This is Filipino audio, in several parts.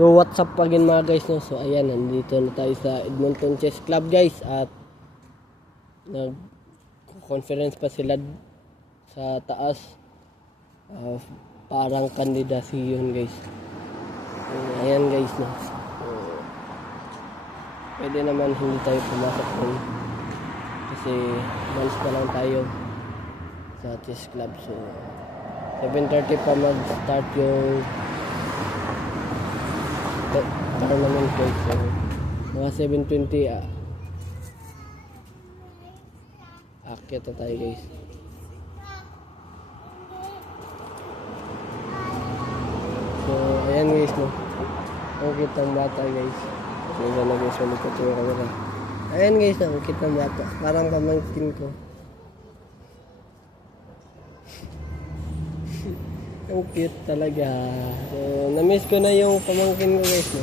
So what's up again mga guys, no? So ayan, nandito na tayo sa Edmonton Chess Club guys, at nag-conference pa sila sa taas. Parang candidacy yun guys. Ayan guys, no? So, pwede naman hindi tayo pumasok dun kasi months pa lang tayo sa chess club. So 7:30 pa mag-start yung tournament guys. So mga 7:20 akyat na tayo guys. So ayan guys, no? Ang kitang bata guys. So yun na guys, malikot yung camera. Ayan guys, ang kitang bata, parang pamangkin ko. Ang cute talaga. So, na-miss ko na yung pamangkin ko guys, no?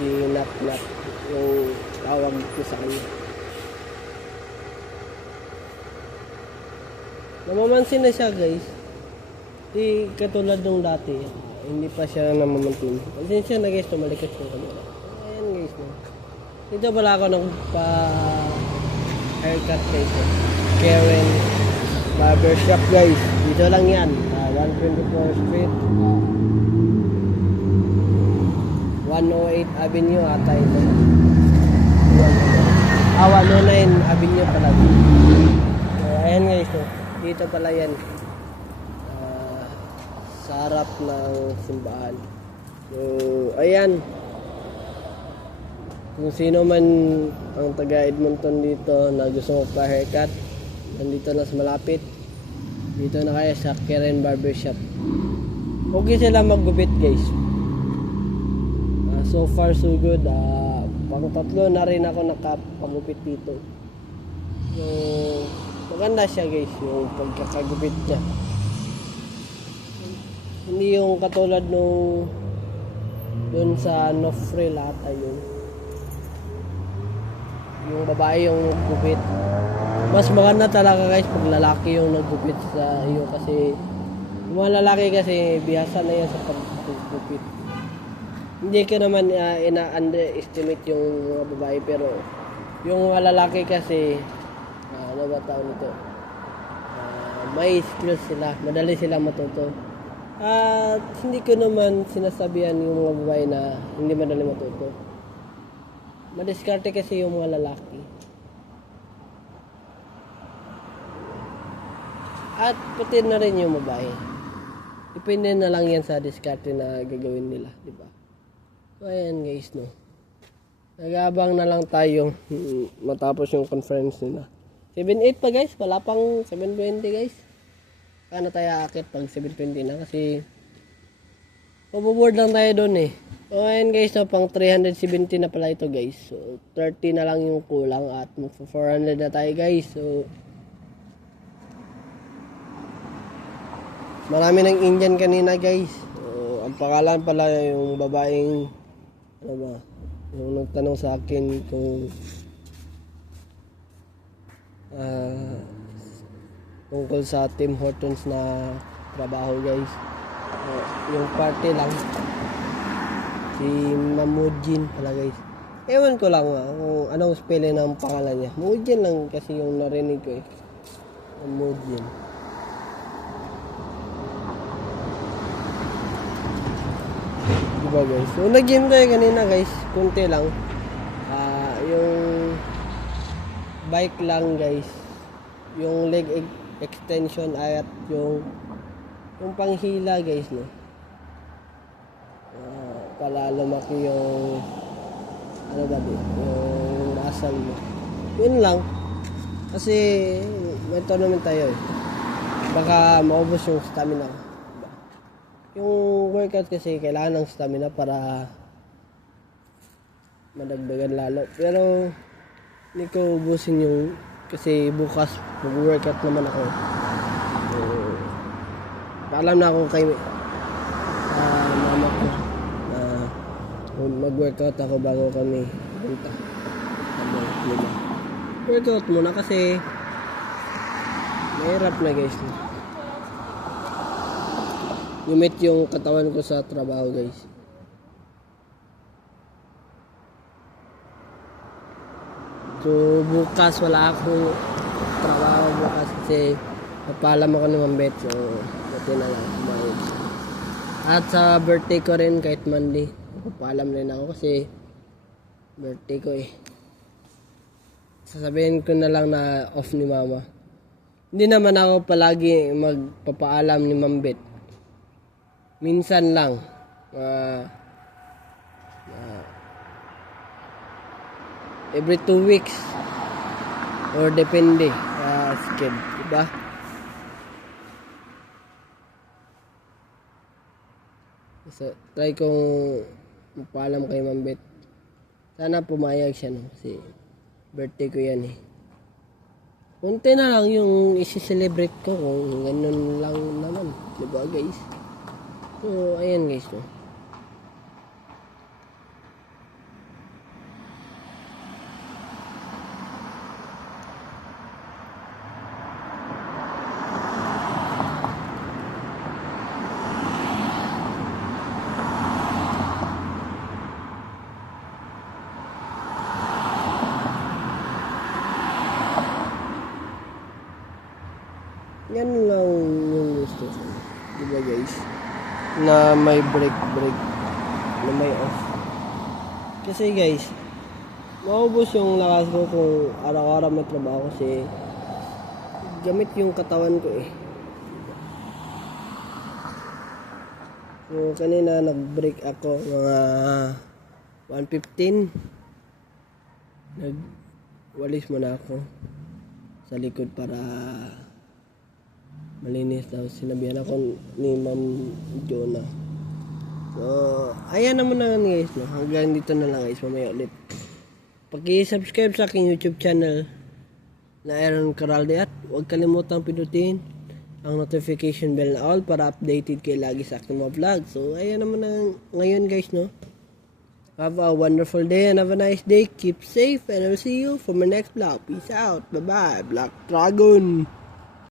Si Nap Nap, yung tawag ko sa kanya. Namamansin na siya guys. Di katulad nung dati. Hindi pa siya namamansin. Pasensya na guys, tumalikot ko kanila. Ayan guys, no? Dito pala ako nagpa-haircut guys, no? Karen Barbershop guys. Dito lang yan. 124 Street. 108 Avenue ata ito. 109 Avenue pala. So, ayan guys. So, dito pala yan. Sa harap ng simbahan. So, ayan. Kung sino man ang taga Edmonton dito na gusto magpa-haircut, nandito na sa malapit. Dito na kaya sa Karen Barbershop. Okay sila maggupit guys. So far so good. Pang tatlo na rin ako nakapagupit dito. So maganda siya guys, yung pagkakagupit niya. Hindi yung katulad nung dun sa Nofrel ata yun. Yung babae yung gupit. Mas maganda talaga guys pag lalaki yung naggupit sa iyo, kasi yung mga lalaki kasi bihasa na yan sa paggupit. Hindi ka naman ina-underestimate yung mga babae, pero yung mga lalaki kasi ano ba tawag nito, may skills sila, madali sila matuto. At hindi ko naman sinasabihan yung mga babae na hindi madali matuto. Madiskarte kasi yung mga lalaki. At pati na rin yung babae. Depende na lang yan sa diskarte na gagawin nila, di ba? So ayan guys, no? Nag-aabang na lang tayo matapos yung conference nila. 7:08 pa guys, wala pang 7:20 guys. Paano tayo akit pag 7:20 na, kasi mabuboard lang tayo doon eh. So ayan guys, no, pang 370 na pala ito guys. So 30 na lang yung kulang at 400 na tayo guys. So marami ng Indian kanina guys. So, ang pangalan pala yung babaeng ano ba, yung nagtanong sa akin kung tungkol sa Tim Hortons na trabaho guys. Yung party lang si Mamujin pala guys. Ewan ko lang kung anong spelling ng pangalan niya. Mamujin lang kasi yung narinig ko eh. Mamujin. Diba guys? So nag-gym tayo kanina guys, kunti lang. Yung bike lang guys, yung leg extension at yung panghila guys, no? Para lumaki yung ano ba din, yung muscle mo. Yun lang. Kasi may tournament tayo eh. Baka maubos yung stamina ko. Yung workout kasi kailangan ng stamina para madagdagan lalo. Pero hindi ko ubusin yung, kasi bukas mag-workout naman ako. So, paalam na ako kay mama ko na mag-workout ako bago kami punta. Workout muna kasi mahirap na guys. Gumit yung katawan ko sa trabaho, guys. So, bukas wala akong trabaho bukas kasi napalam ako ni Mambet. So, buti na lang. Kumain. At sa birthday ko rin, kahit Monday, napapalam rin ako kasi birthday ko eh. Sasabihin ko na lang na off ni Mama. Hindi naman ako palagi magpapaalam ni Mambet. Minsan lang. Every 2 weeks. Or depende. Skid. Diba? So, try kong magpaalam kay Mambet. Sana pumayag siya, no? Kasi birthday ko yan eh. Kunti na lang yung isi-celebrate ko kung ganun lang naman. Diba guys? So, ayan guys, no? Yan lang yung gusto ko. Diba guys? Na may break. Na may off. Kasi guys, maubos yung lakas ko kung araw-araw may trabaho kasi gamit yung katawan ko eh. So kanina nag-break ako mga 1:15. Nagwalis muna ako sa likod para malinis daw. Sinabihan ako ni Ma'am Jonah. So, ayan naman na guys. No? Hanggang dito na lang guys. Mamaya ulit. Paki-subscribe sa aking YouTube channel na Aaron Caralde at huwag kalimutang pinutin ang notification bell na all para updated kayo lagi sa aking mga vlog. So, ayan naman na ngayon guys. No? Have a wonderful day and have a nice day. Keep safe and I'll see you for my next vlog. Peace out. Bye-bye. Black Dragon.